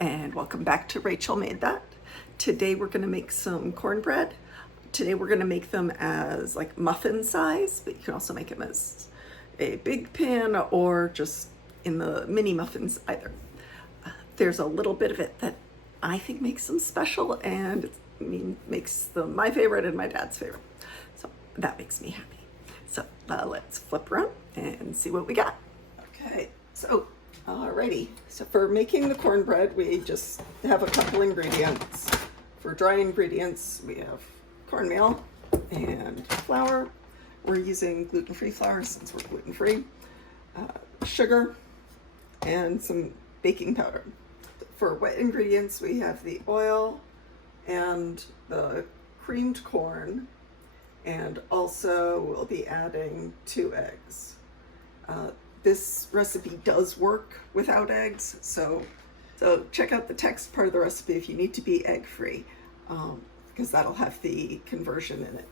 And welcome back to Rachel Made That. Today we're going to make some cornbread. Today we're going to make them as like muffin size, but you can also make them as a big pan or just in the mini muffins either. There's a little bit of it that I think makes them special, and makes them my favorite and my dad's favorite. So that makes me happy. So let's flip around and see what we got. Okay, so alrighty, so for making the cornbread, we just have a couple ingredients. For dry ingredients, we have cornmeal and flour. We're using gluten-free flour since we're gluten-free. Sugar and some baking powder. For wet ingredients, we have the oil and the creamed corn, and also we'll be adding 2 eggs. This recipe does work without eggs, so check out the text part of the recipe if you need to be egg-free, because that'll have the conversion in it.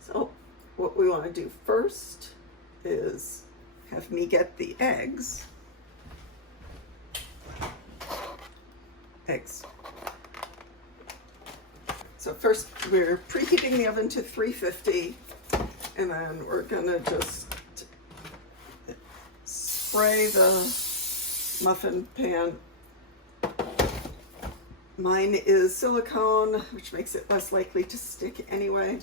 So what we want to do first is have me get the eggs. So first we're preheating the oven to 350, and then we're gonna just spray the muffin pan. Mine is silicone, which makes it less likely to stick anyway,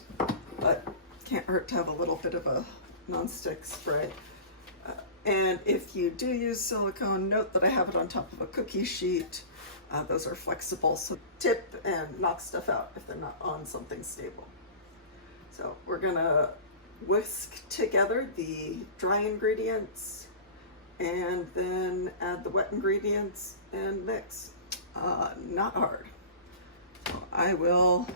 but can't hurt to have a little bit of a non-stick spray. And if you do use silicone, note that I have it on top of a cookie sheet. Those are flexible, so tip and knock stuff out if they're not on something stable. So we're gonna whisk together the dry ingredients and then add the wet ingredients and mix. Not hard. So I will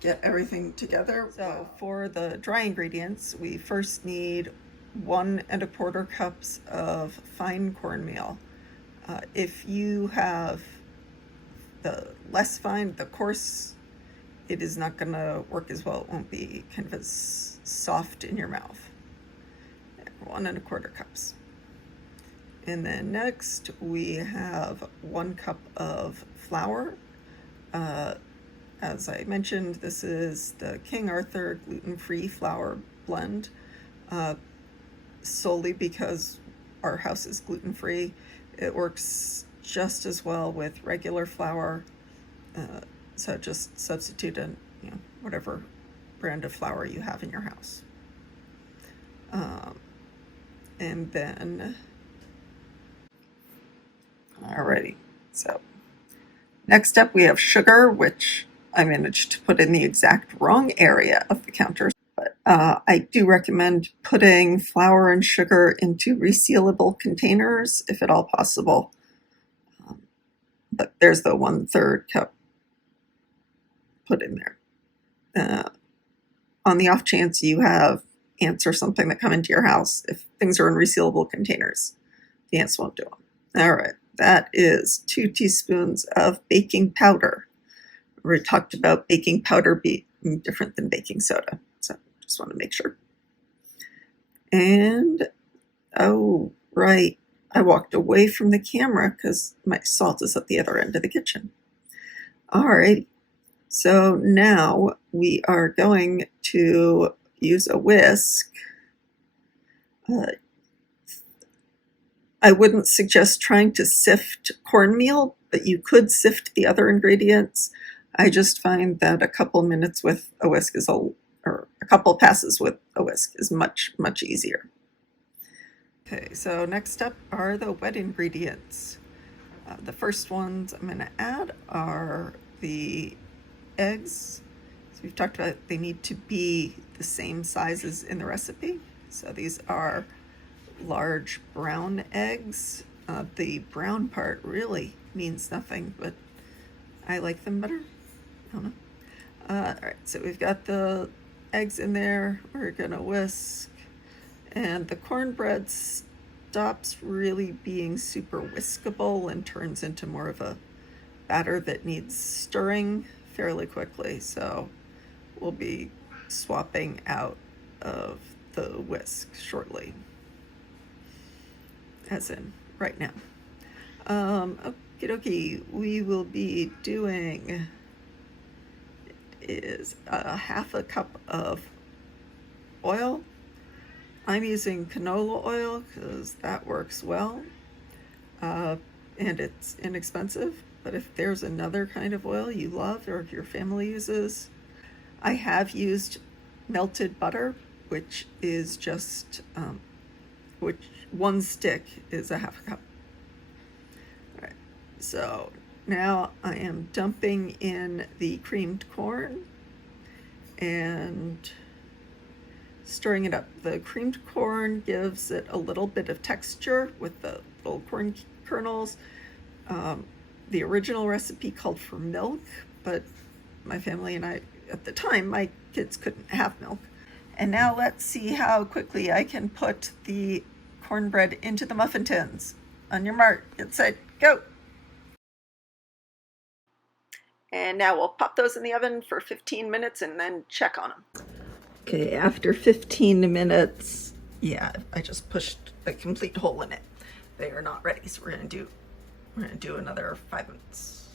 get everything together. So for the dry ingredients, we first need 1 1/4 cups of fine cornmeal. If you have the less fine, the coarse, it is not going to work as well. It won't be kind of as soft in your mouth. 1 1/4 cups. And then next we have 1 cup of flour. As I mentioned, this is the King Arthur gluten-free flour blend, solely because our house is gluten-free. It works just as well with regular flour, so just substitute in whatever brand of flour you have in your house. And then, alrighty, so next up we have sugar, which I managed to put in the exact wrong area of the counter. But I do recommend putting flour and sugar into resealable containers if at all possible. But there's the 1/3 cup put in there. On the off chance you have ants or something that come into your house, if things are in resealable containers, the ants won't do them. All right, that is 2 teaspoons of baking powder. We talked about baking powder being different than baking soda. Just want to make sure. And, oh, right, I walked away from the camera because my salt is at the other end of the kitchen. Alrighty, so now we are going to use a whisk. I wouldn't suggest trying to sift cornmeal, but you could sift the other ingredients. I just find that a couple minutes with a whisk or a couple passes with a whisk is much, much easier. Okay, so next up are the wet ingredients. The first ones I'm going to add are the eggs. So we've talked about they need to be the same sizes in the recipe. So these are large brown eggs. The brown part really means nothing, but I like them better. I don't know. All right, so we've got the eggs in there. We're gonna whisk, and the cornbread stops really being super whiskable and turns into more of a batter that needs stirring fairly quickly. So we'll be swapping out of the whisk shortly, as in right now. Okie dokie, we will be doing, it is a half a cup of oil. I'm using canola oil because that works well, and it's inexpensive. But if there's another kind of oil you love or if your family uses, I have used melted butter, which is just, which one stick is a half a cup. All right, so now I am dumping in the creamed corn and stirring it up. The creamed corn gives it a little bit of texture with the little corn kernels. The original recipe called for milk, but my family and I, at the time, my kids couldn't have milk. And now let's see how quickly I can put the cornbread into the muffin tins. On your mark, get set, go! And now we'll pop those in the oven for 15 minutes and then check on them. Okay, after 15 minutes, yeah, I just pushed a complete hole in it. They are not ready, so we're gonna do another 5 minutes.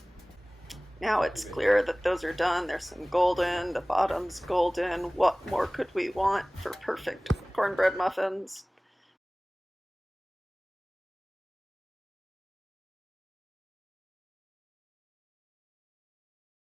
Now it's clear that those are done. There's some golden, the bottom's golden. What more could we want for perfect cornbread muffins?